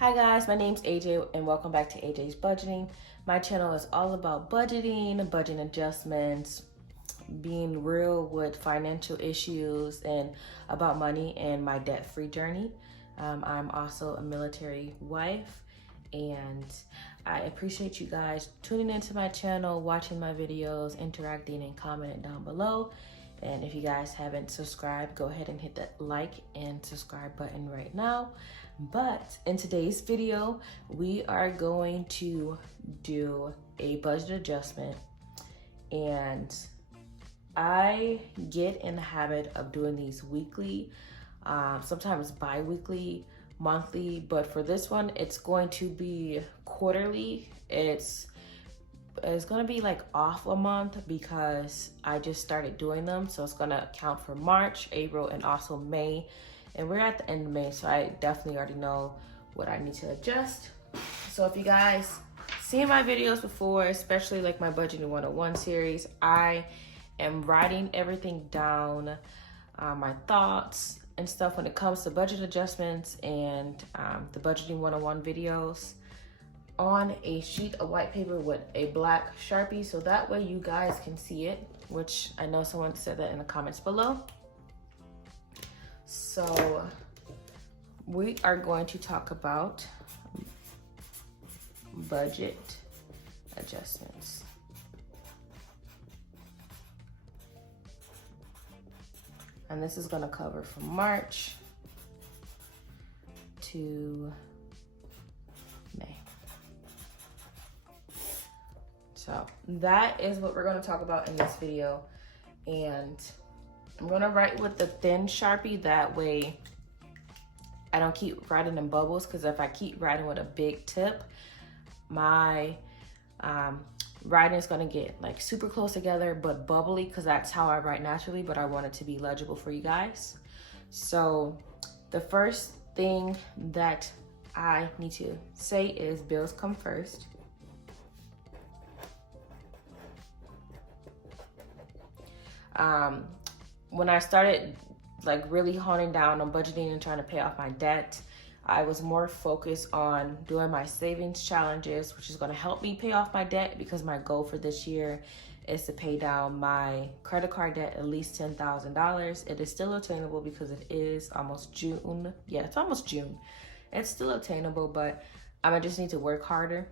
Hi guys, my name's AJ and welcome back to AJ's Budgeting. My channel is all about budgeting, budget adjustments, being real with financial issues and about money and my debt-free journey. I'm also a military wife and I appreciate you guys tuning into my channel, watching my videos, interacting and commenting down below. And if you guys haven't subscribed, go ahead and hit that like and subscribe button right now. But in today's video, we are going to do a budget adjustment. And I get in the habit of doing these weekly, sometimes bi-weekly, monthly, but for this one, it's going to be quarterly. It's gonna be like off a month because I just started doing them. So it's gonna count for March, April, and also May. And we're at the end of May, so I definitely already know what I need to adjust. So if you guys seen my videos before, especially like my Budgeting 101 series, I am writing everything down, my thoughts and stuff when it comes to budget adjustments and the Budgeting 101 videos on a sheet of white paper with a black Sharpie, so that way you guys can see it, which I know someone said that in the comments below. So we are going to talk about budget adjustments. And this is going to cover from March to May. So that is what we're going to talk about in this video. And I'm going to write with the thin Sharpie. That way I don't keep writing in bubbles, because if I keep writing with a big tip, my writing is going to get like super close together but bubbly, because that's how I write naturally, but I want it to be legible for you guys. So the first thing that I need to say is bills come first. When I started like really honing down on budgeting and trying to pay off my debt, I was more focused on doing my savings challenges, which is going to help me pay off my debt, because my goal for this year is to pay down my credit card debt at least $10,000. It is still attainable because it is almost June. Yeah, it's almost June. It's still attainable, but I just need to work harder.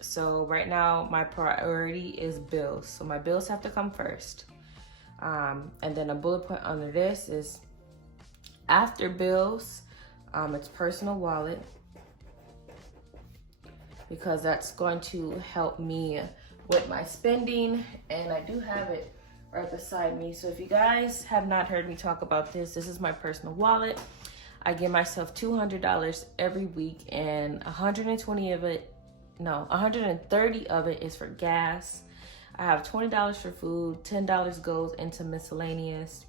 So right now my priority is bills. So my bills have to come first. And then a bullet point under this is after bills, it's personal wallet, because that's going to help me with my spending, and I do have it right beside me. So if you guys have not heard me talk about this, this is my personal wallet. I give myself $200 every week, and 130 of it is for gas. I have $20 for food, $10 goes into miscellaneous,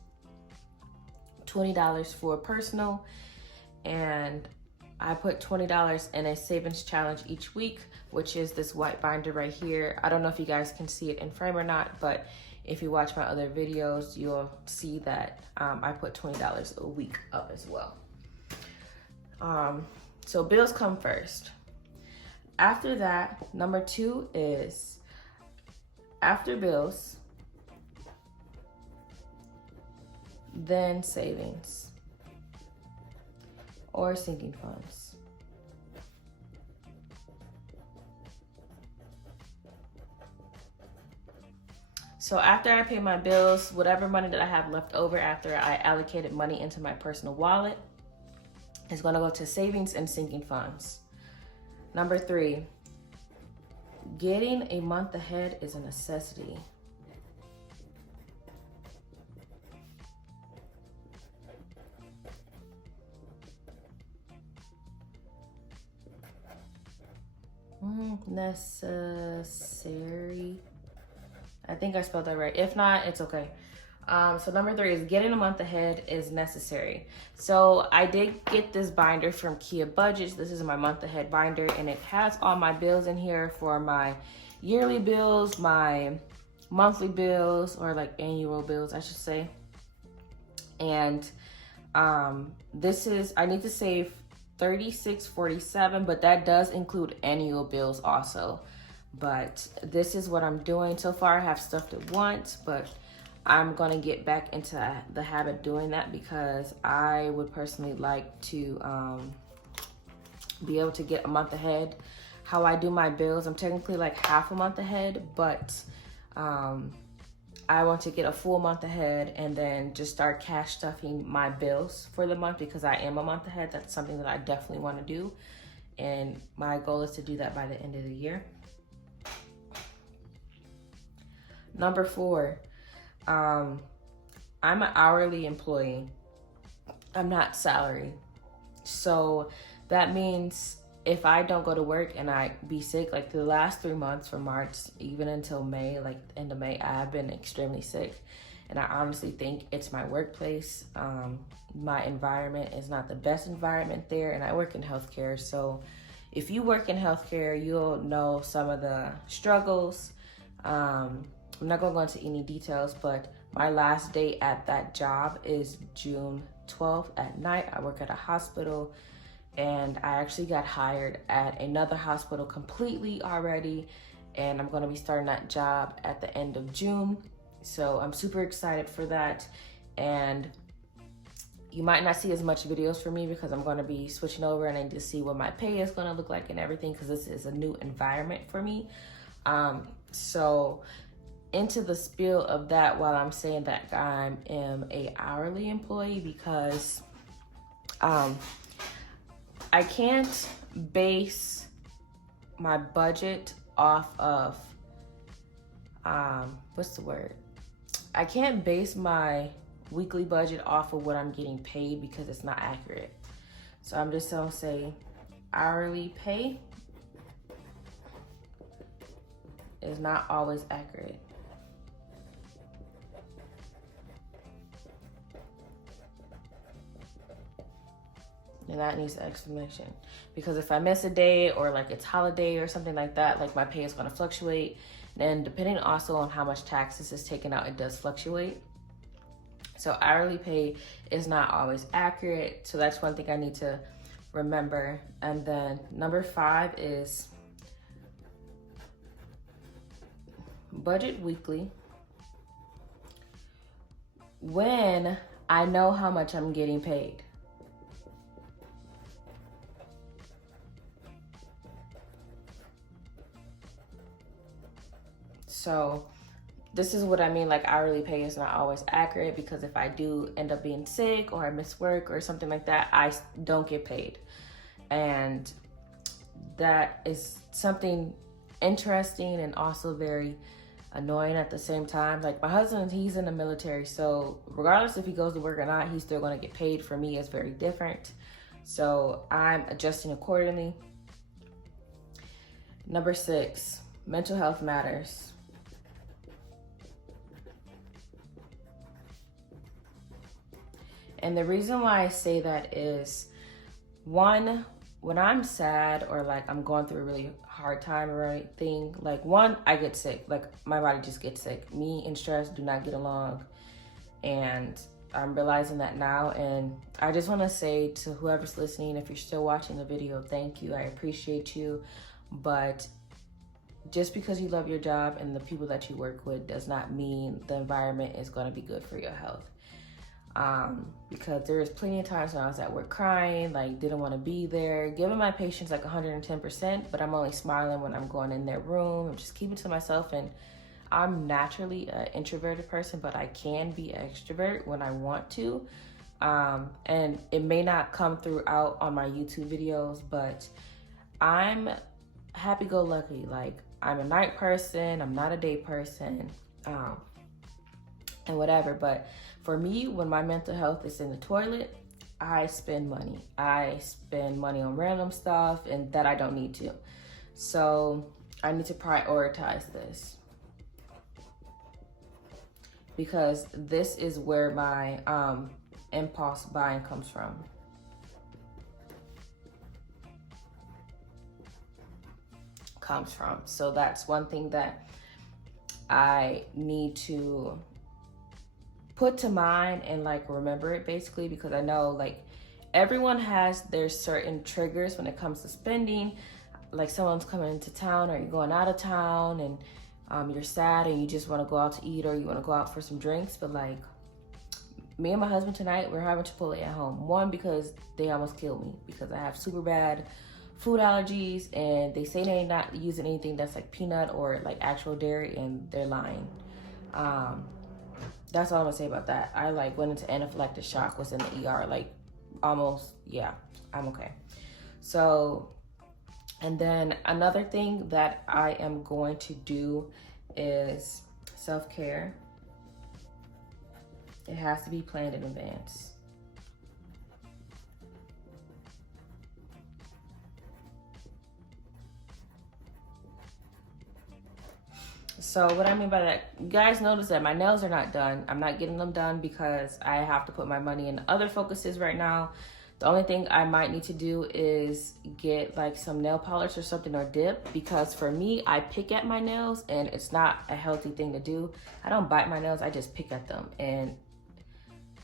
$20 for personal, and I put $20 in a savings challenge each week, which is this white binder right here. I don't know if you guys can see it in frame or not, but if you watch my other videos, you'll see that I put $20 a week up as well. So bills come first. After that, number 2 is after bills, then savings or sinking funds. So after I pay my bills, whatever money that I have left over after I allocated money into my personal wallet is going to go to savings and sinking funds. Number 3, getting a month ahead is a necessity. Necessary. I think I spelled that right. If not, it's okay. So number 3 is getting a month ahead is necessary. So I did get this binder from Kia Budgets. This is my month ahead binder, and it has all my bills in here for my yearly bills, my monthly bills, or like annual bills, I should say. And this is, I need to save $36.47, but that does include annual bills also. But this is what I'm doing so far. I have stuffed it once, but I'm gonna get back into the habit of doing that because I would personally like to be able to get a month ahead. How I do my bills, I'm technically like half a month ahead, but I want to get a full month ahead and then just start cash stuffing my bills for the month because I am a month ahead. That's something that I definitely want to do. And my goal is to do that by the end of the year. Number 4, I'm an hourly employee. I'm not salary. So that means if I don't go to work and I be sick, like the last 3 months from March, even until May, like end of May, I have been extremely sick. And I honestly think it's my workplace. My environment is not the best environment there. And I work in healthcare. So if you work in healthcare, you'll know some of the struggles. I'm not gonna go into any details, but my last day at that job is June 12th at night. I work at a hospital. And I actually got hired at another hospital completely already. And I'm gonna be starting that job at the end of June. So I'm super excited for that. And you might not see as much videos from me because I'm gonna be switching over and I need to see what my pay is gonna look like and everything because this is a new environment for me. So into the spiel of that while I'm saying that I am a hourly employee because I can't base my budget off of, what's the word? I can't base my weekly budget off of what I'm getting paid because it's not accurate. So I'm just gonna say hourly pay is not always accurate. And that needs an explanation because if I miss a day or like it's holiday or something like that, like my pay is going to fluctuate. And depending also on how much taxes is taken out, it does fluctuate. So hourly pay is not always accurate. So that's one thing I need to remember. And then number 5 is budget weekly when I know how much I'm getting paid. So this is what I mean, like hourly pay is not always accurate because if I do end up being sick or I miss work or something like that, I don't get paid. And that is something interesting and also very annoying at the same time. Like my husband, he's in the military, so regardless if he goes to work or not, he's still going to get paid. For me, it's very different. So I'm adjusting accordingly. Number 6, mental health matters. And the reason why I say that is, one, when I'm sad or like I'm going through a really hard time or anything, like one, I get sick. Like my body just gets sick. Me and stress do not get along. And I'm realizing that now. And I just want to say to whoever's listening, if you're still watching the video, thank you. I appreciate you. But just because you love your job and the people that you work with does not mean the environment is going to be good for your health. Because there was plenty of times when I was at work crying, like didn't want to be there, giving my patients like 110%, but I'm only smiling when I'm going in their room. I'm just keeping to myself. And I'm naturally an introverted person, but I can be an extrovert when I want to. And it may not come throughout on my YouTube videos, but I'm happy-go-lucky. Like I'm a night person, I'm not a day person, and whatever. But for me, when my mental health is in the toilet, I spend money. I spend money on random stuff and that I don't need to. So I need to prioritize this because this is where my impulse buying comes from. So that's one thing that I need to put to mind and like remember it basically, because I know like everyone has their certain triggers when it comes to spending. Like someone's coming into town or you're going out of town and you're sad and you just want to go out to eat or you want to go out for some drinks. But like me and my husband tonight, we're having Chipotle at home. One, because they almost killed me because I have super bad food allergies and they say they're not using anything that's like peanut or like actual dairy, and they're lying. That's all I'm gonna say about that. I like went into anaphylactic shock, was in the ER, like almost, yeah, I'm okay. So, and then another thing that I am going to do is self-care. It has to be planned in advance. So what I mean by that, you guys notice that my nails are not done. I'm not getting them done because I have to put my money in other focuses right now. The only thing I might need to do is get like some nail polish or something or dip, because for me, I pick at my nails and it's not a healthy thing to do. I don't bite my nails, I just pick at them. And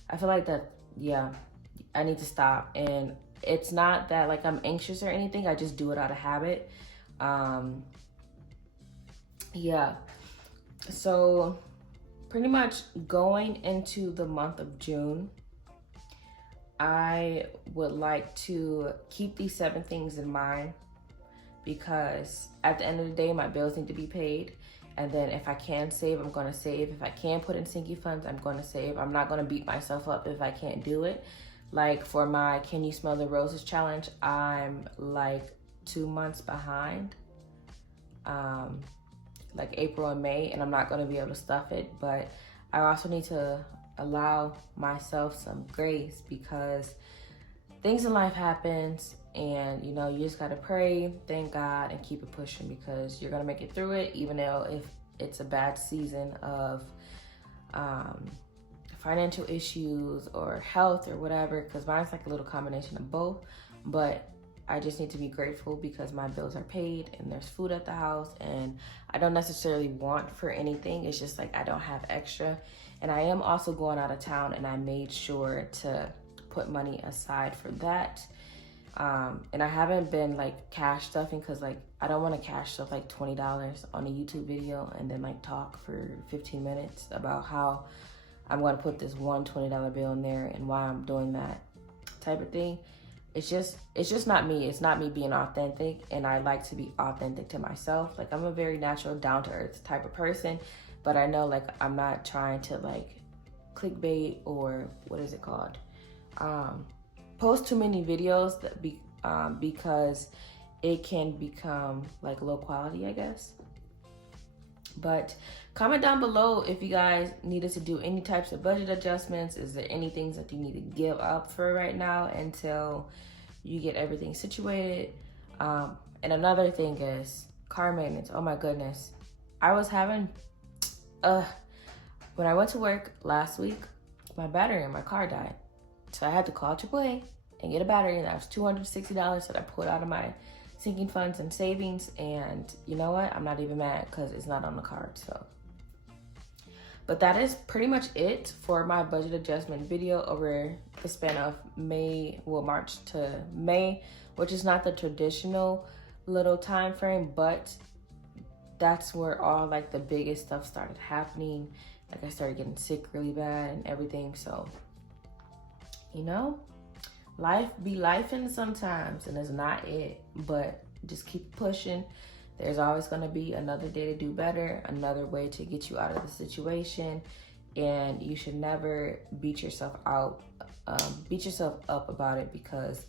I feel like that, yeah, I need to stop. And it's not that like I'm anxious or anything, I just do it out of habit. Yeah, so pretty much going into the month of June, I would like to keep these 7 things in mind, because at the end of the day, my bills need to be paid. And then if I can save, I'm going to save. If I can put in sinking funds, I'm going to save. I'm not going to beat myself up if I can't do it. Like for my Can You Smell the Roses challenge, I'm like 2 months behind. Like April and May, and I'm not going to be able to stuff it. But I also need to allow myself some grace, because things in life happens, and you know, you just got to pray, thank God, and keep it pushing, because you're going to make it through it, even though if it's a bad season of financial issues or health or whatever, because mine's like a little combination of both. But I just need to be grateful because my bills are paid and there's food at the house, and I don't necessarily want for anything. It's just like I don't have extra. And I am also going out of town, and I made sure to put money aside for that. And I haven't been like cash stuffing, because like I don't want to cash stuff like $20 on a YouTube video and then like talk for 15 minutes about how I'm going to put this one $20 bill in there and why I'm doing that type of thing. It's just not me. It's not me being authentic, and I like to be authentic to myself. Like I'm a very natural, down to earth type of person, but I know like I'm not trying to like clickbait or what is it called? Post too many videos that because it can become like low quality, I guess. But comment down below if you guys needed to do any types of budget adjustments. Is there any things that you need to give up for right now until you get everything situated? And another thing is car maintenance. Oh my goodness. I was having, when I went to work last week, my battery in my car died. So I had to call AAA and get a battery, and that was $260 that I pulled out of my sinking funds and savings. And you know what? I'm not even mad because it's not on the card. So, but that is pretty much it for my budget adjustment video over the span of March to May, which is not the traditional little time frame, but that's where all like the biggest stuff started happening. Like I started getting sick really bad and everything. So, you know, life be lifing sometimes, and it's not it, but just keep pushing. There's always going to be another day to do better, another way to get you out of the situation, and you should never beat yourself up about it, because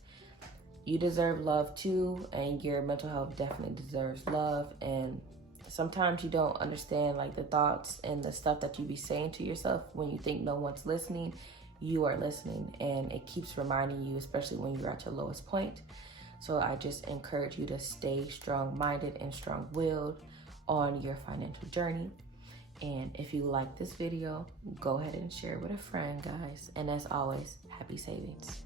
you deserve love too, and your mental health definitely deserves love. And sometimes you don't understand like the thoughts and the stuff that you be saying to yourself when you think no one's listening. You are listening, and it keeps reminding you, especially when you're at your lowest point. So I just encourage you to stay strong-minded and strong-willed on your financial journey. And if you like this video, go ahead and share it with a friend, guys. And as always, happy savings.